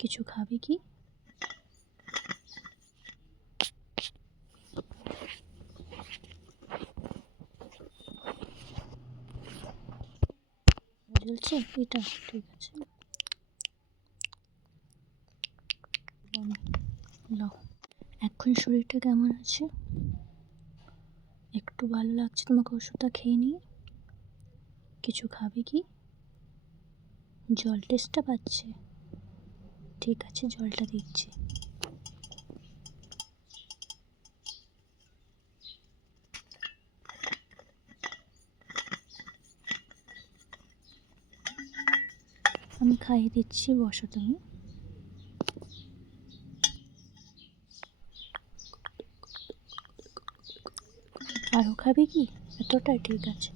কিছু খাবে কি? জ্বলছে এটা, ঠিক আছে। নাও, এখন শরীরটা কেমন আছে? একটু ভালো লাগছে তোমাকে ওষুধটা খেয়ে নিয়ে? কিছু খাবে কি? জল টেস্টটা পাচ্ছে, ঠিক আছে জলটা দিচ্ছি। আমি খাইয়ে দিচ্ছি, বসো তুমি। আরও খাবে কি? এতটাই, ঠিক আছে।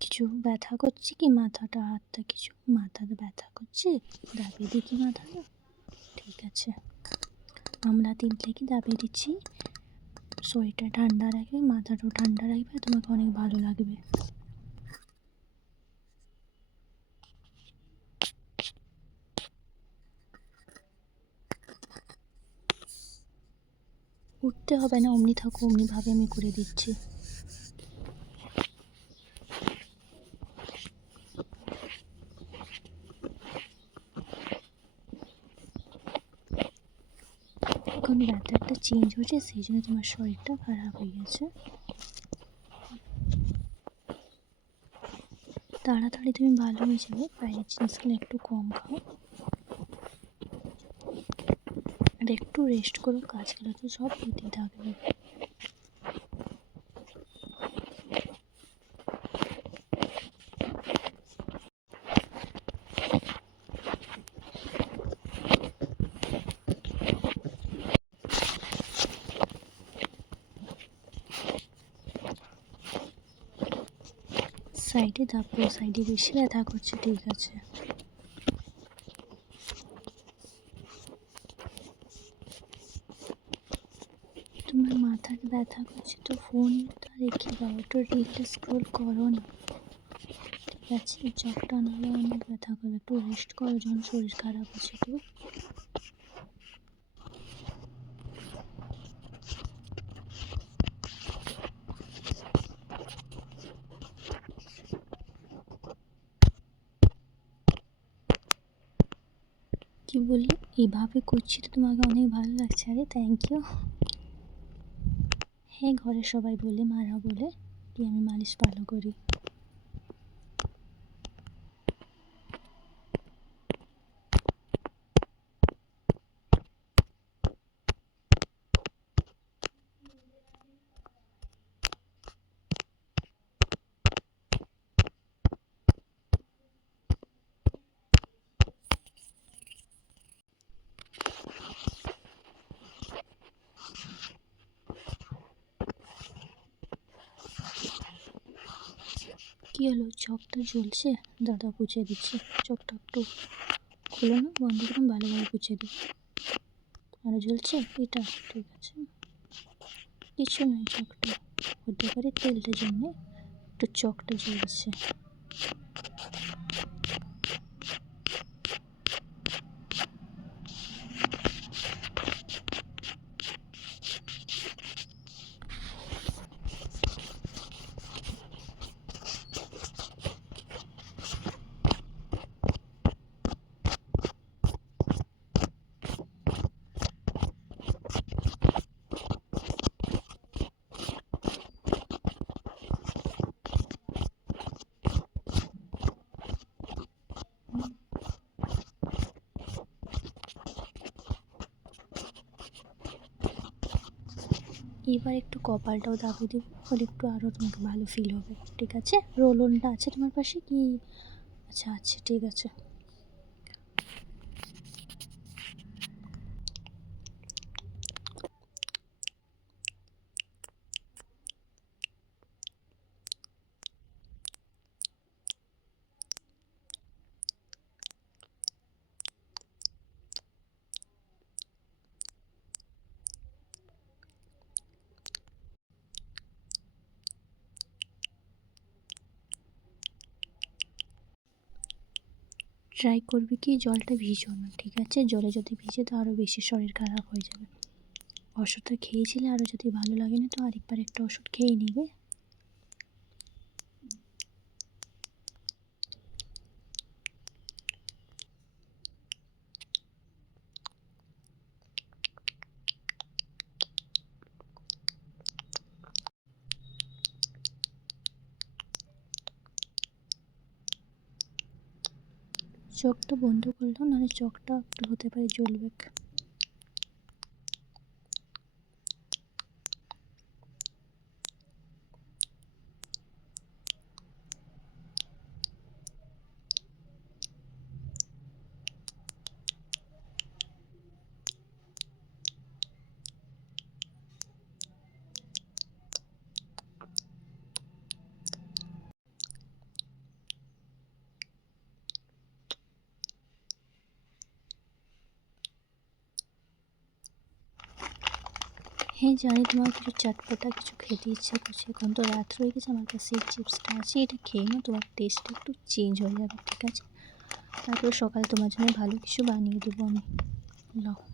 কিছু ব্যথা করছে কি মাথাটা, হাতটা কিছু? মাথাতে ব্যথা করছে, দাবিয়ে দিই কি মাথাটা? ঠিক আছে, আমরা তিল থেকে দাবিয়ে দিচ্ছি। শরীরটা ঠান্ডা রাখবে, মাথাটাও ঠান্ডা রাখবে, তোমাকে অনেক ভালো লাগবে। উঠতে হবে না, অমনি থাকো, অমনিভাবে আমি করে দিচ্ছি। এখন ওয়েদারটা চেঞ্জ হচ্ছে, সেই জন্য তোমার শরীরটা খারাপ হয়ে গেছে। তাড়াতাড়ি তুমি ভালো হয়ে যাবে, বাইরের জিনিসগুলো একটু কম খাও আর একটু রেস্ট করো, কাজগুলো তো সব হতেই থাকবে। সাইডে দাবো, সাইডে বেশি ব্যথা করছে, ঠিক আছে। তোমার মাথার ব্যথা করছে তো ফোনটা রেখে দাও, একটু রিলটা স্ক্রোল করো না, ঠিক আছে? চোখটা নাহলে অনেক ব্যথা করে, একটু রেস্ট করো যখন শরীর খারাপ আছে। তো কি বললে? এইভাবে করছি তো তোমাকে অনেক ভালো লাগছে, আরে থ্যাংক ইউ। হ্যাঁ, ঘরের সবাই বলে, মারা বলে কি আমি মালিশ ভালো করি। কি হলো, চোখটা জ্বলছে? দাদা পুছে দিচ্ছে, চোখটা একটু খুলে না, বন্ধ করুন, ভালোভাবে পুছে দিই। আরও জ্বলছে এটা, ঠিক আছে। কিছু নয়, চোখটা হতে পারে তেলটার জন্যে একটু চোখটা জ্বলছে। এবার একটু কপালটাও দাবিয়ে দেবো, ওর একটু আরও তোমাকে ভালো ফিল হবে, ঠিক আছে? রোল অনটা আছে তোমার পাশে কি? আচ্ছা আছে, ঠিক আছে। ট্রাই করবি কি জলটা ভিজো না, ঠিক আছে? জলে যদি ভিজে তো আরও বেশি শরীর খারাপ হয়ে যাবে। ওষুধটা খেয়েছিলে, আরও যদি ভালো লাগে না তো আরেকবার একটা ওষুধ খেয়ে নিবে। চোখটা বন্ধ করলো, নাহলে চোখটা একটু হতে পারে জ্বলবে। হ্যাঁ জানি তোমার কিছু চটপটা কিছু খেতে ইচ্ছা করছে, এখন তো রাত হয়ে গেছে, আমার কাছে এই চিপসটা আছে, এটা খেয়ে নাও, তোমার টেস্টটা একটু চেঞ্জ হয়ে যাবে, ঠিক আছে? তারপরে সকালে তোমার জন্য ভালো কিছু বানিয়ে দেবো আমি। নাও।